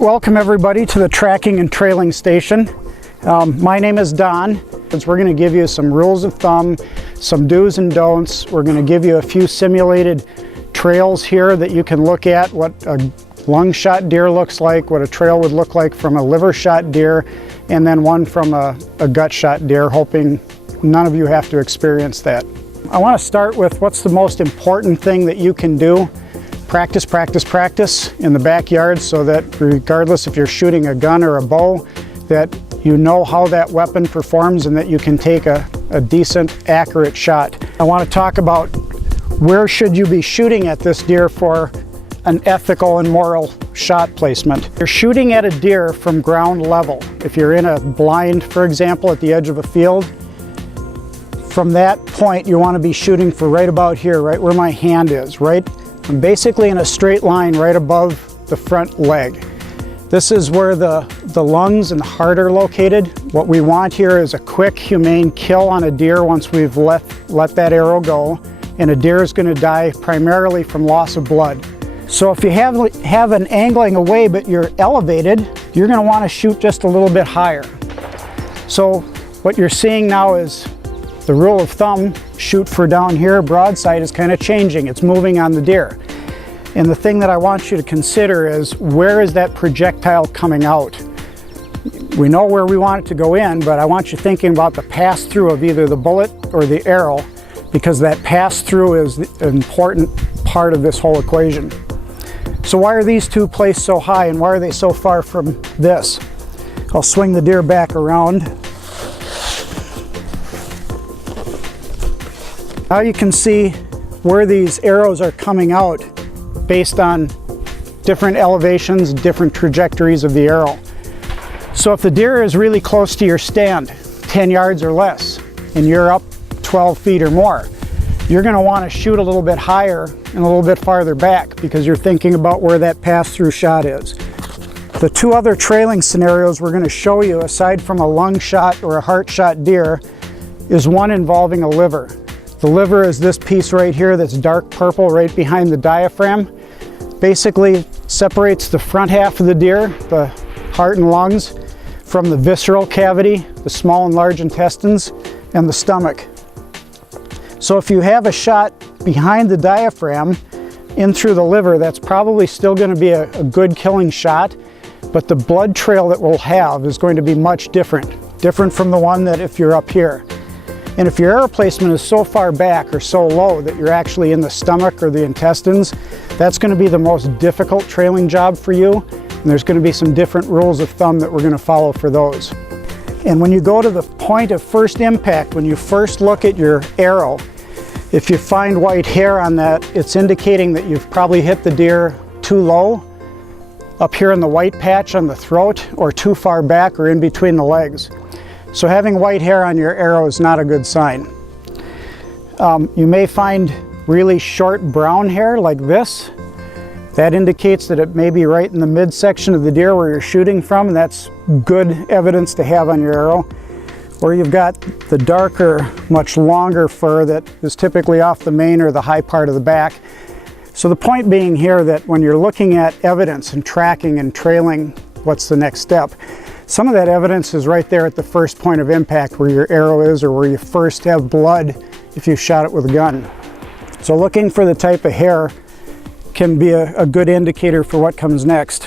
Welcome everybody to the tracking and trailing station. My name is Don. We're going to give you some rules of thumb, some do's and don'ts. We're going to give you a few simulated trails here that you can look at, what a lung shot deer looks like, what a trail would look like from a liver shot deer, and then one from a gut shot deer, hoping none of you have to experience that. I want to start with what's the most important thing that you can do. Practice, practice, practice in the backyard, so that regardless if you're shooting a gun or a bow, that you know how that weapon performs and that you can take a decent, accurate shot. I want to talk about where should you be shooting at this deer for an ethical and moral shot placement. You're shooting at a deer from ground level. If you're in a blind, for example, at the edge of a field, from that point you want to be shooting for right about here, right where my hand is, right? I'm basically in a straight line right above the front leg. This is where the lungs and the heart are located. What we want here is a quick, humane kill on a deer once we've let that arrow go, and a deer is going to die primarily from loss of blood. So if you have an angling away but you're elevated, you're going to want to shoot just a little bit higher. So what you're seeing now is the rule of thumb, shoot for down here, broadside, is kind of changing. It's moving on the deer. And the thing that I want you to consider is, where is that projectile coming out? We know where we want it to go in, but I want you thinking about the pass-through of either the bullet or the arrow, because that pass-through is an important part of this whole equation. So why are these two placed so high, and why are they so far from this? I'll swing the deer back around. Now you can see where these arrows are coming out based on different elevations, different trajectories of the arrow. So if the deer is really close to your stand, 10 yards or less, and you're up 12 feet or more, you're going to want to shoot a little bit higher and a little bit farther back, because you're thinking about where that pass-through shot is. The two other trailing scenarios we're going to show you, aside from a lung shot or a heart shot deer, is one involving a liver. The liver is this piece right here that's dark purple right behind the diaphragm. Basically separates the front half of the deer, the heart and lungs, from the visceral cavity, the small and large intestines, and the stomach. So if you have a shot behind the diaphragm in through the liver, that's probably still going to be a good killing shot, but the blood trail that we'll have is going to be much different from the one that if you're up here. And if your arrow placement is so far back or so low that you're actually in the stomach or the intestines, that's going to be the most difficult trailing job for you. And there's going to be some different rules of thumb that we're going to follow for those. And when you go to the point of first impact, when you first look at your arrow, if you find white hair on that, it's indicating that you've probably hit the deer too low up here in the white patch on the throat, or too far back or in between the legs. So having white hair on your arrow is not a good sign. You may find really short brown hair like this. That indicates that it may be right in the midsection of the deer where you're shooting from, and that's good evidence to have on your arrow. Or you've got the darker, much longer fur that is typically off the mane or the high part of the back. So the point being here that when you're looking at evidence and tracking and trailing, what's the next step? Some of that evidence is right there at the first point of impact where your arrow is, or where you first have blood if you shot it with a gun. So looking for the type of hair can be a good indicator for what comes next.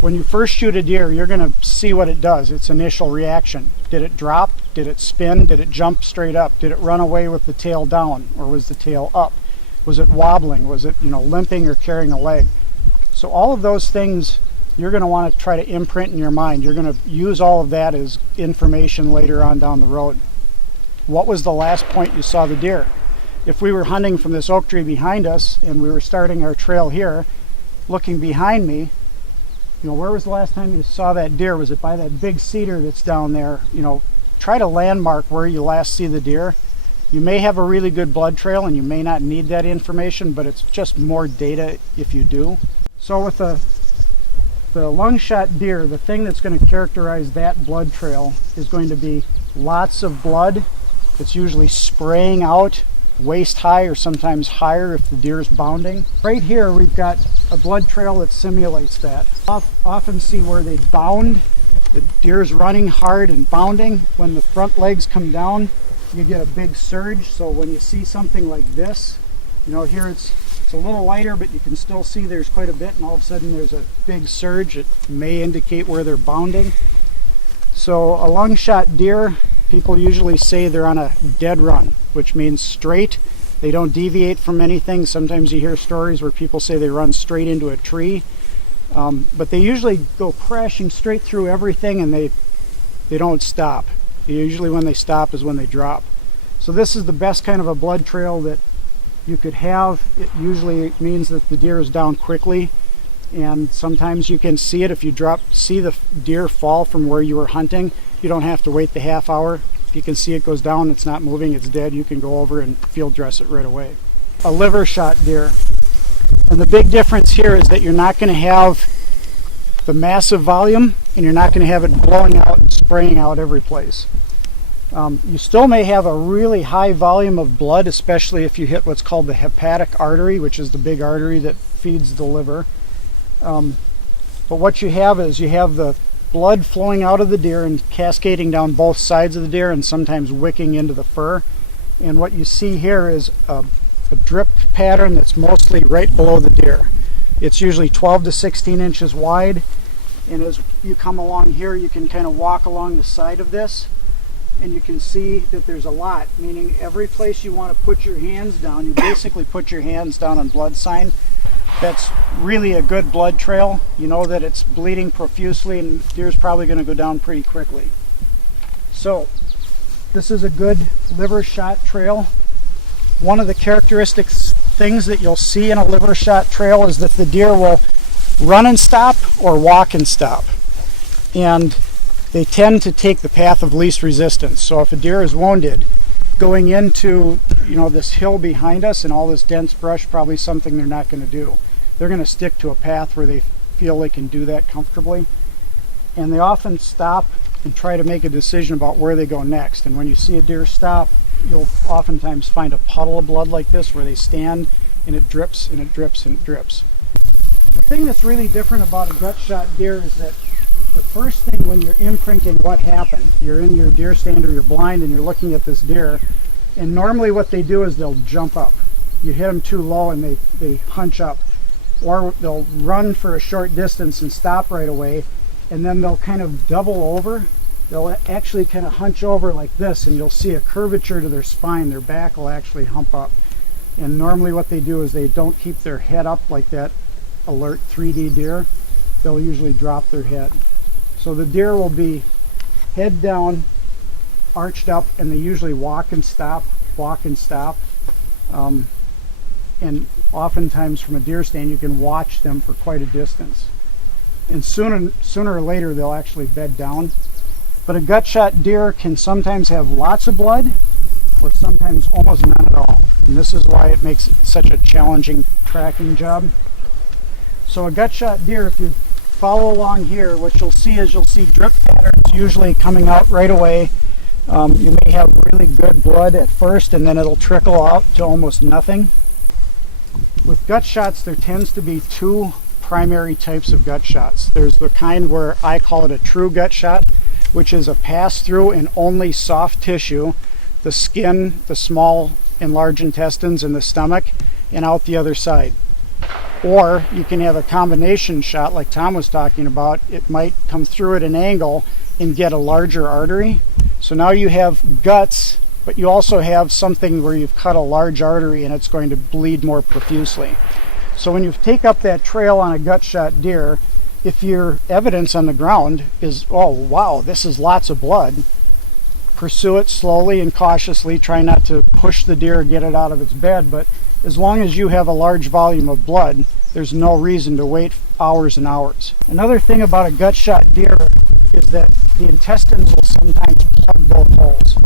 When you first shoot a deer, you're going to see what it does, its initial reaction. Did it drop? Did it spin? Did it jump straight up? Did it run away with the tail down, or was the tail up? Was it wobbling? Was it, limping or carrying a leg? So all of those things you're going to want to try to imprint in your mind. You're going to use all of that as information later on down the road. What was the last point you saw the deer? If we were hunting from this oak tree behind us and we were starting our trail here, looking behind me, where was the last time you saw that deer? Was it by that big cedar that's down there? Try to landmark where you last see the deer. You may have a really good blood trail and you may not need that information, but it's just more data if you do. So with the lung shot deer, the thing that's going to characterize that blood trail is going to be lots of blood. It's usually spraying out waist high or sometimes higher if the deer is bounding. Right here we've got a blood trail that simulates that. Often see where they bound, the deer is running hard and bounding. When the front legs come down, you get a big surge. So when you see something like this, you know, here it's a little lighter, but you can still see there's quite a bit, and all of a sudden there's a big surge. It may indicate where they're bounding. So a long shot deer, people usually say they're on a dead run, which means straight. They don't deviate from anything. Sometimes you hear stories where people say they run straight into a tree, but they usually go crashing straight through everything, and they don't stop. Usually when they stop is when they drop. So this is the best kind of a blood trail that you could have. It usually means that the deer is down quickly, and sometimes you can see it if you see the deer fall from where you were hunting. You don't have to wait the half hour. If you can see it goes down, it's not moving, it's dead, you can go over and field dress it right away. A liver shot deer. And the big difference here is that you're not going to have the massive volume, and you're not going to have it blowing out and spraying out every place. You still may have a really high volume of blood, especially if you hit what's called the hepatic artery, which is the big artery that feeds the liver. But what you have is you have the blood flowing out of the deer and cascading down both sides of the deer and sometimes wicking into the fur. And what you see here is a drip pattern that's mostly right below the deer. It's usually 12 to 16 inches wide, and as you come along here you can kind of walk along the side of this, and you can see that there's a lot, meaning every place you want to put your hands down, you basically put your hands down on blood sign. That's really a good blood trail. You know that it's bleeding profusely, and deer's probably going to go down pretty quickly. So this is a good liver shot trail. One of the characteristic things that you'll see in a liver shot trail is that the deer will run and stop or walk and stop, and they tend to take the path of least resistance. So if a deer is wounded, going into, you know, this hill behind us and all this dense brush, probably something they're not going to do. They're going to stick to a path where they feel they can do that comfortably, and they often stop and try to make a decision about where they go next. And when you see a deer stop, you'll oftentimes find a puddle of blood like this where they stand, and it drips and it drips and it drips. The thing that's really different about a gut shot deer is that the first thing when you're imprinting what happened, you're in your deer stand or you're blind and you're looking at this deer, and normally what they do is they'll jump up. You hit them too low and they hunch up, or they'll run for a short distance and stop right away, and then they'll kind of double over. They'll actually kind of hunch over like this, and you'll see a curvature to their spine. Their back will actually hump up, and normally what they do is they don't keep their head up like that alert 3D deer. They'll usually drop their head. So the deer will be head down, arched up, and they usually walk and stop, walk and stop. And oftentimes from a deer stand you can watch them for quite a distance. And sooner or later they'll actually bed down. But a gut shot deer can sometimes have lots of blood, or sometimes almost none at all. And this is why it makes it such a challenging tracking job. So a gut shot deer, if you follow along here, what you'll see is you'll see drip patterns usually coming out right away. You may have really good blood at first, and then it'll trickle out to almost nothing. With gut shots, there tends to be two primary types of gut shots. There's the kind where I call it a true gut shot, which is a pass through and only soft tissue, the skin, the small and large intestines, and the stomach, and out the other side. Or you can have a combination shot like Tom was talking about. It might come through at an angle and get a larger artery. So now you have guts, but you also have something where you've cut a large artery and it's going to bleed more profusely. So when you take up that trail on a gut shot deer, if your evidence on the ground is, oh wow, this is lots of blood, pursue it slowly and cautiously. Try not to push the deer or get it out of its bed, but as long as you have a large volume of blood, there's no reason to wait hours and hours. Another thing about a gut shot deer is that the intestines will sometimes plug both holes.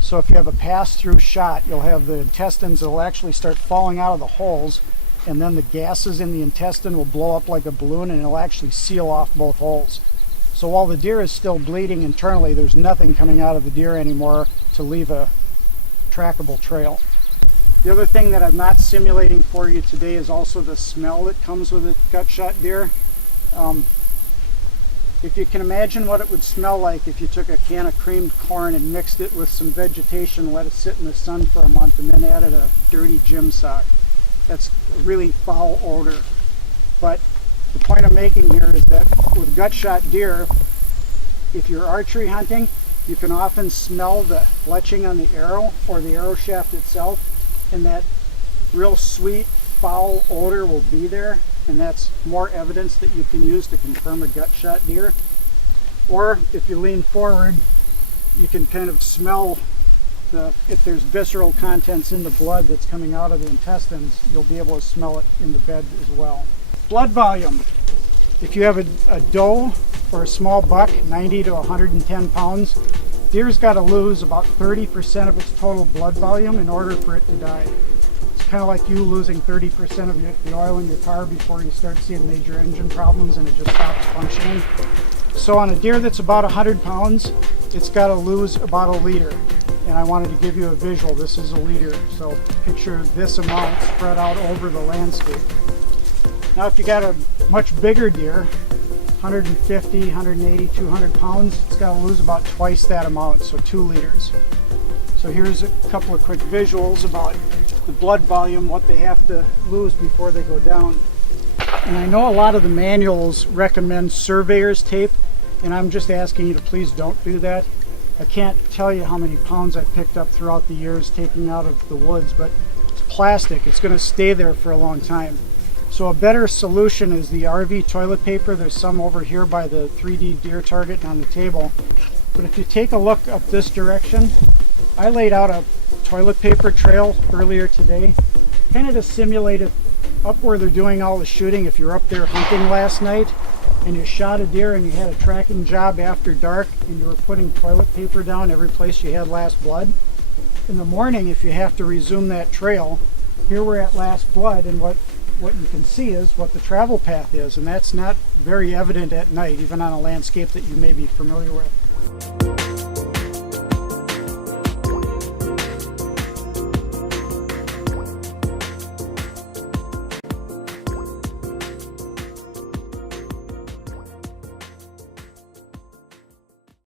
So if you have a pass-through shot, you'll have the intestines that will actually start falling out of the holes, and then the gases in the intestine will blow up like a balloon, and it'll actually seal off both holes. So while the deer is still bleeding internally, there's nothing coming out of the deer anymore to leave a trackable trail. The other thing that I'm not simulating for you today is also the smell that comes with a gut shot deer. If you can imagine what it would smell like if you took a can of creamed corn and mixed it with some vegetation, let it sit in the sun for a month, and then added a dirty gym sock. That's a really foul odor. But the point I'm making here is that with gut shot deer, if you're archery hunting, you can often smell the fletching on the arrow or the arrow shaft itself, and that real sweet foul odor will be there, and that's more evidence that you can use to confirm a gut shot deer. Or if you lean forward, you can kind of smell if there's visceral contents in the blood that's coming out of the intestines, you'll be able to smell it in the bed as well. Blood volume. If you have a doe or a small buck, 90 to 110 pounds, deer's got to lose about 30% of its total blood volume in order for it to die. It's kind of like you losing 30% of the oil in your car before you start seeing major engine problems and it just stops functioning. So on a deer that's about 100 pounds, it's got to lose about a liter. And I wanted to give you a visual. This is a liter. So picture this amount spread out over the landscape. Now if you got a much bigger deer, 150, 180, 200 pounds, it's got to lose about twice that amount, so 2 liters. So here's a couple of quick visuals about the blood volume, what they have to lose before they go down. And I know a lot of the manuals recommend surveyor's tape, and I'm just asking you to please don't do that. I can't tell you how many pounds I've picked up throughout the years taking out of the woods, but it's plastic. It's going to stay there for a long time. So a better solution is the RV toilet paper. There's some over here by the 3D deer target on the table. But if you take a look up this direction, I laid out a toilet paper trail earlier today, kind of to simulate it up where they're doing all the shooting. If you're up there hunting last night and you shot a deer and you had a tracking job after dark and you were putting toilet paper down every place you had last blood, in the morning if you have to resume that trail, here we're at last blood, and what you can see is what the travel path is, and that's not very evident at night, even on a landscape that you may be familiar with.